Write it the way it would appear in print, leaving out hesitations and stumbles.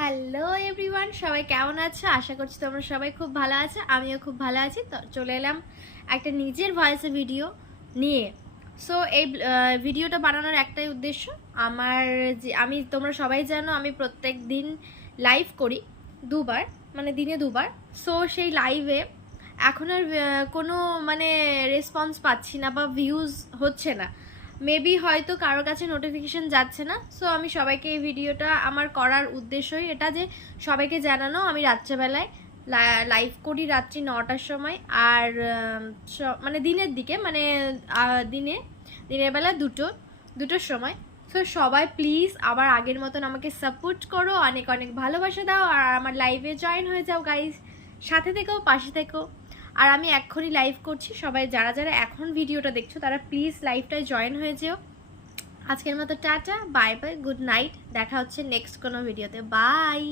Hello everyone, সবাই কেমন আছো? আশা করছি তোমরা সবাই খুব ভালো আছো। আমিও খুব ভালো আছি। তো চলে এলাম একটা নিজের ভয়েসে ভিডিও নিয়ে। সো এই ভিডিওটা বানানোর একটাই উদ্দেশ্য, আমার যে তোমরা সবাই জানো আমি প্রত্যেক দিন লাইভ করি দুবার, মানে দিনে দুবার। সো সেই লাইভে এখন আর কোনো মানে রেসপন্স পাচ্ছি না বা ভিউজ হচ্ছে না। মেবি হয়তো কারোর কাছে নোটিফিকেশন যাচ্ছে না। সো আমি সবাইকে এই ভিডিওটা আমার করার উদ্দেশ্যই এটা যে সবাইকে জানানো আমি রাত্রেবেলায় লাইভ করি রাত্রি 9টার সময়, আর মানে দিনের দিকে মানে দিনের বেলা দুটোর সময়। সো সবাই প্লিজ আবার আগের মতন আমাকে সাপোর্ট করো, অনেক অনেক ভালোবাসা দাও, আর আমার লাইভে জয়েন হয়ে যাও গাইজ। সাথে থেকেও পাশে থেকেও। আর আমি এখনই লাইভ করছি, সবাই যারা যারা এখন ভিডিওটা দেখছো তারা প্লিজ লাইভটায় জয়েন হয়ে যেও। আজকের মতো tata, bye bye, good night. দেখা হচ্ছে নেক্সট কোনো ভিডিওতে। বাই।